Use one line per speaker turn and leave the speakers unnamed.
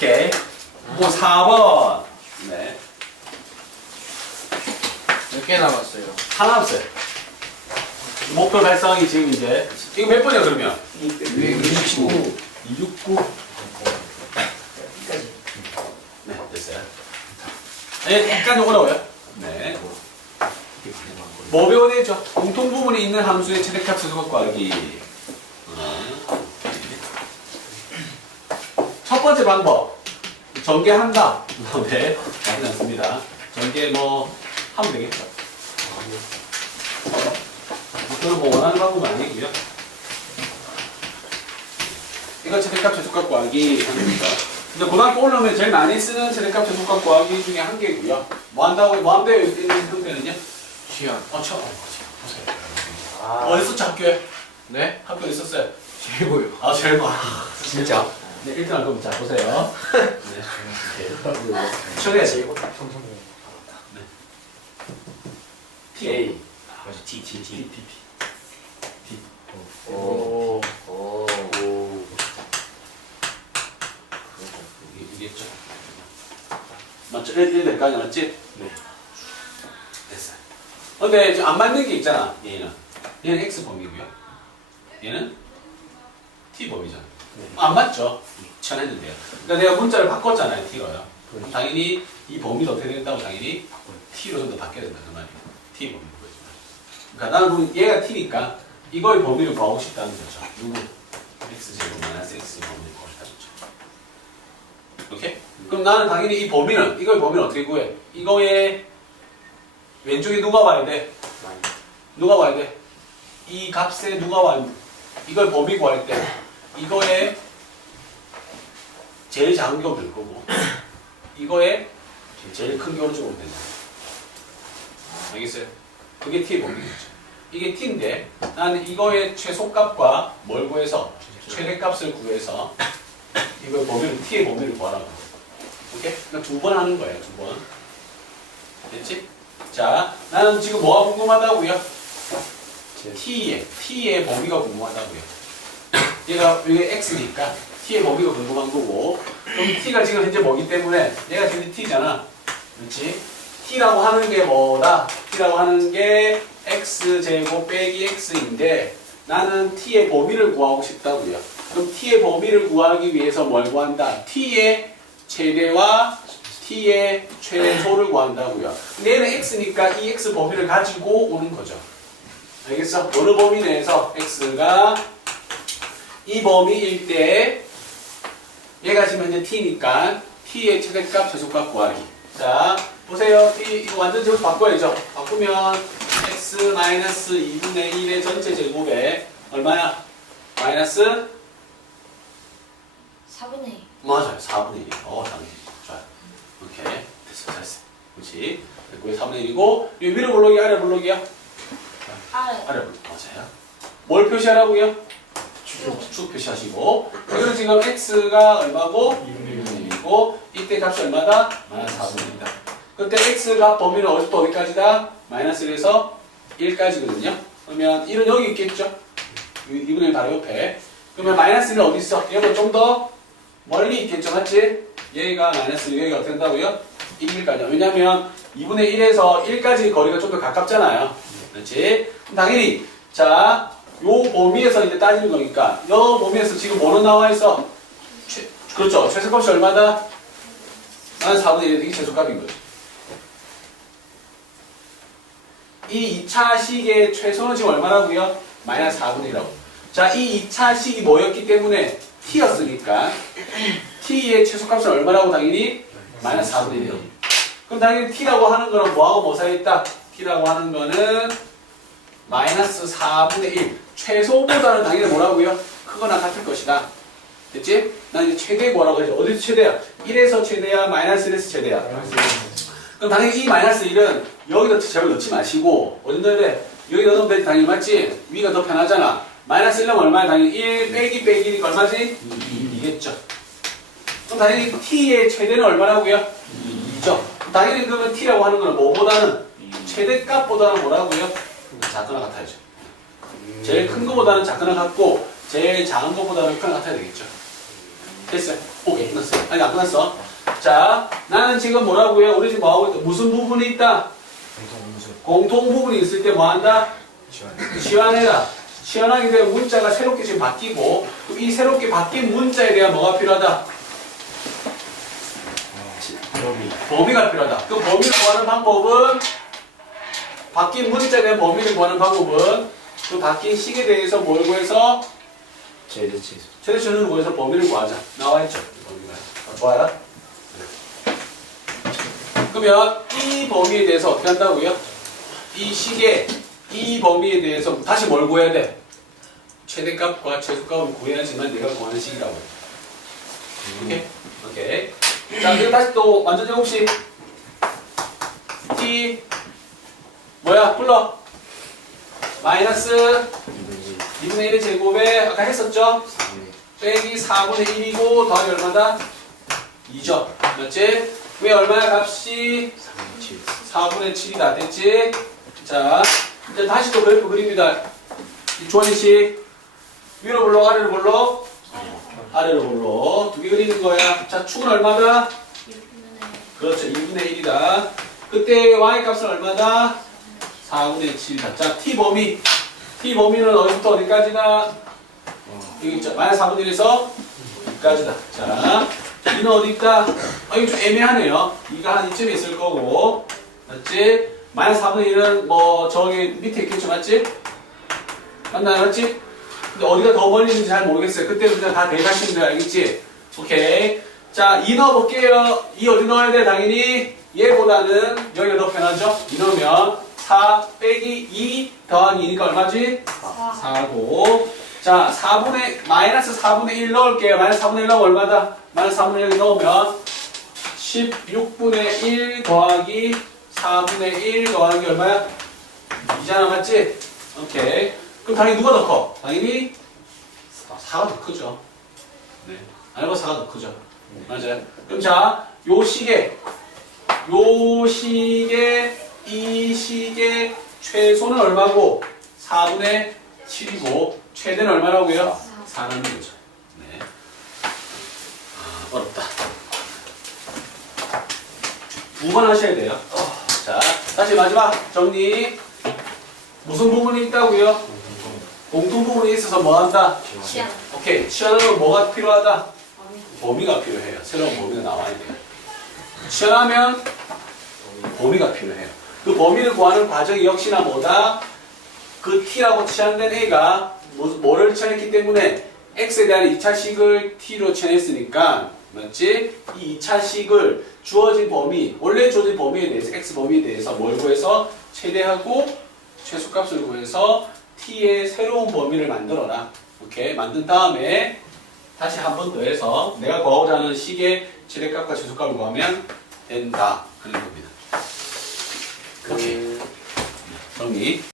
오케이. 뭐 4번. 네.
몇 개 남았어요?
하나 없어요. 목표 달성이 지금 이제 이거 몇 번이야 그러면?
269.
269. 네, 됐어요. 네, 약간 오라고요. 네. 뭐 배워내죠? 공통 부분이 있는 함수의 최대값 수것 구하기. 어. 첫 번째 방법. 전개한다. 네, 괜찮습니다. 전개 뭐 하면 되겠죠. 그건 뭐 원하는 방법은 아니고요. 이거 최대값 최소값 구하기 하는 겁니다. 근데 고등학교 올라오면 제일 많이 쓰는 최대값 최소값 구하기 중에 한 개고요. 뭐 한다고 뭐 한대요 있는 형태는요?
시연.
어, 처음 보세요. 어디 있었죠 학교에?
네?
학교에 있었어요.
제고요.
아 제일 많아.
진짜?
네, 1등 할 거면 자 보세요. 네. 최대
제고 평소에
T
A 맞아 T T
T
T
T T.
오. 오. 오.
이게 이겠죠? 맞죠? 1, 1 될까요? 맞지?
네.
됐어요. 근데 이제 안 맞는 게 있잖아. 얘는 얘는 x 범위고요. 얘는 t 범위잖아. 안 맞죠? 치환했는데요. 그러니까 내가 문자를 바꿨잖아요. t로요. 그럼 당연히 이 범위도 어떻게 된다고 당연히 t로 좀 더 바뀌어야 된다 그 말이에요. t 범위 보여주면. 그러니까 나는 얘가 t니까 이거의 범위를 구하고 싶다는 거죠. 누구? x 제곱 마이너스 x 범위를 구하고 싶다는 거죠. 오케이? 그럼 나는 당연히 이 범위는 이거의 범위는 어떻게 구해? 이거의 왼쪽에 누가 와야 돼? 누가 와야 돼? 이 값에 누가 와야 돼? 이걸 범위 구할 때 이거에 제일 작은 게될 거고 이거에 제일 큰게 오른쪽으로 된다. 알겠어요? 그게 t의 범위겠죠. 이게 t인데 나는 이거의 최소값과 뭘 구해서 최대값을 구해서 이걸 범위를 t의 범위를 구하라고. 오케이? 그러니까 두 번 하는 거예요. 두 번. 됐지? 자, 나는 지금 뭐가 궁금하다고요? t의 t의 범위가 궁금하다고요. 얘가 이게 x니까 t의 범위가 궁금한 거고, 그럼 t가 지금 현재 뭐기 때문에 얘가 현재 t잖아, 그렇지? t라고 하는 게 뭐다? t라고 하는 게 x 제곱 빼기 x인데 나는 t의 범위를 구하고 싶다고요. 그럼 t의 범위를 구하기 위해서 뭘 구한다? t의 최대와 t의 최소를 구한다고요. 얘는 x니까 이 x 범위를 가지고 오는 거죠. 알겠어? 어느 범위 내에서 x가 이 범위일 때 얘가 지금 현재 t니까 t의 최대값, 최소값 구하기. 자, 보세요. t 이거 완전 제곱 바꿔야죠. 바꾸면 x 마이너스 2분의 1의 전체 제곱에 얼마야? 마이너스
4분의 2.
맞아요. 4분의 1. 어, 당연히. 좋아요. 오케이. 됐어, 됐어. 그렇지. 됐고요. 4분의 1이고, 이 위로 블록이 아래 블록이야?
아래.
아래 블록. 맞아요. 뭘 표시하라고요? 축, 축 표시하시고. 여기는 지금 x가 얼마고? 2분의 1이고, 이때 값이 얼마다? 마이너스 4분의 1이다. 그때 x가 범위는 어디부터 어디까지다? 마이너스 1에서 1까지거든요. 그러면 1은 여기 있겠죠? 2분의 1 바로 옆에. 그러면 마이너스 1은 어디 있어? 얘보다 좀 더 멀리 있겠죠, 맞지? 얘가 마이너스 여기가 어떻게 된다고요? 1까지. 왜냐면 2분의 1에서 1까지 거리가 좀 더 가깝잖아요. 그렇지? 당연히 자, 요 범위에서 이제 따지는 거니까 요 범위에서 지금 뭐로 나와 있어? 최, 그렇죠. 최소값이 얼마다? 나는 4분의 1 이게 최소값인 거지. 이 2차 식의 최소는 지금 얼마라고요? 마이너스 4분의 1이라고. 자, 이 2차 식이 뭐였기 때문에 t였으니까 t의 최소값은 얼마라고 당연히 마이너스 4분의 1이라고. 그럼 당연히 t라고 하는 거는 뭐하고 뭐 사이에 있다? t라고 하는 거는 마이너스 4분의 1. 최소보다는 당연히 뭐라고요? 크거나 같을 것이다. 됐지? 난 이제 최대 뭐라고 하지? 어디서 최대야? 1에서 최대야? 마이너스 1에서 최대야? 그럼 당연히 이 마이너스 1은 여기다 제발 넣지 마시고 어디 넣어야 돼? 여기 넣으면 돼 당연히 맞지? 위가 더 편하잖아. 마이너스 1은 얼마야? 당연히 1 빼기 빼기 니까 얼마지? 2겠죠. 그럼 당연히 t의 최대는 얼마라고요? 2죠. 당연히 그러면 t라고 하는 거는 뭐보다는 최대값보다는 뭐라고요? 작거나 같아야죠. 제일 큰 거보다는 작거나 같고 제일 작은 거보다는 크거나 같아야 되겠죠. 됐어요. 오케이, 끝났어요. 아니, 안 끝났어. 자, 나는 지금 뭐라고요? 우리 지금 뭐하고 있다? 무슨 부분이 있다?
공통
부분이 있을 때 뭐 한다?
시원.
시환해라. 시환하게 되면 문자가 새롭게 지금 바뀌고, 이 새롭게 바뀐 문자에 대한 뭐가 필요하다?
범위.
범위가 필요하다. 그 범위를 구하는 방법은 바뀐 대한 범위를 구하는 방법은 그 바뀐 식에 대해서 뭘 구해서
제대 최소.
최대치를 구해서 범위를 구하자. 나와 있죠. 범위가. 아, 좋아요. 네. 그러면 이 범위에 대해서 어떻게 한다고요? 이 식의 이 범위에 대해서 다시 뭘 구해야 돼? 최대값과 최소값을 구해야지만 내가 구하는 식이라고. 오케이? 오케이. 자, 그리고 다시 또 완전 제곱식. t 뭐야? 불러. 마이너스 2분의 1의 제곱에 아까 했었죠? 빼기 4분의 1이고 더하기 얼마다? 2죠. 맞지? 왜 얼마야 값이? 4분의 7이다. 됐지? 자, 이제 다시 또 그래프 그립니다. 이 조한식 위로 불러 아래로 불러 아래로 불러 두개 그리는 거야. 자, 축은 얼마다?
6분의
그렇죠. 2분의 1이다. 그때 y 값은 얼마다? 4분의 7이다. 자, t 범위. t 범위는 어디부터 어디까지나? 여기 있죠. 마이너스 4분의 1에서 여기까지다. 자, 이는 어디 있다? 아, 이거 좀 애매하네요. 이가 한 이쯤에 있을 거고. 맞지? 마이너스 4분의 1은 뭐 저기 밑에 있겠죠. 맞지? 맞나요? 맞지? 근데 어디가 더 멀리 있는지 잘 모르겠어요. 그때 그냥 다 대입하시면 돼요. 알겠지? 오케이. 자, 2 넣어볼게요. 2 어디 넣어야 돼? 당연히 얘보다는 여기가 더 편하죠? 2 넣으면 4 빼기 2 더하기 2니까 얼마지?
4.
4고 자 4분의 마이너스 4분의 1 넣을게요 마이너스 4분의 1 넣으면 얼마다? 마이너스 4분의 1 넣으면 16분의 1 더하기 4분의 1 더하기 얼마야? 2잖아 맞지? 오케이 그럼 당연히 누가 더 커? 당연히 4가 더 크죠 네 알고 4가 더 크죠 맞아요 그럼 자요 시계 요 시계 이 최소는 얼마고? 4분의 7이고 최대는 얼마라고요? 4라는 거죠. 네. 아, 어렵다. 두 번 하셔야 돼요. 자, 다시 마지막 정리. 무슨 부분이 있다고요? 공통 부분이 있어서 뭐 한다?
시안.
오케이. 치환하면 뭐가 필요하다?
범위.
범위 가 필요해요. 새로운 범위가 나와야 돼요. 치환하면 범위가 필요해요. 그 범위를 구하는 과정이 역시나 뭐다? 그 t라고 치환된 a가 뭐, 뭐를 치환했기 때문에 x에 대한 2차식을 t로 치환했으니까 맞지? 이 2차식을 주어진 범위, 원래 주어진 범위에 대해서 x 범위에 대해서 뭘 구해서 최대하고 최소값을 구해서 t의 새로운 범위를 만들어라. 오케이? 만든 다음에 다시 한 번 더 해서 내가 구하고자 하는 식의 최대값과 최소값을 구하면 된다. 그런 겁니다. 오케이. 정리.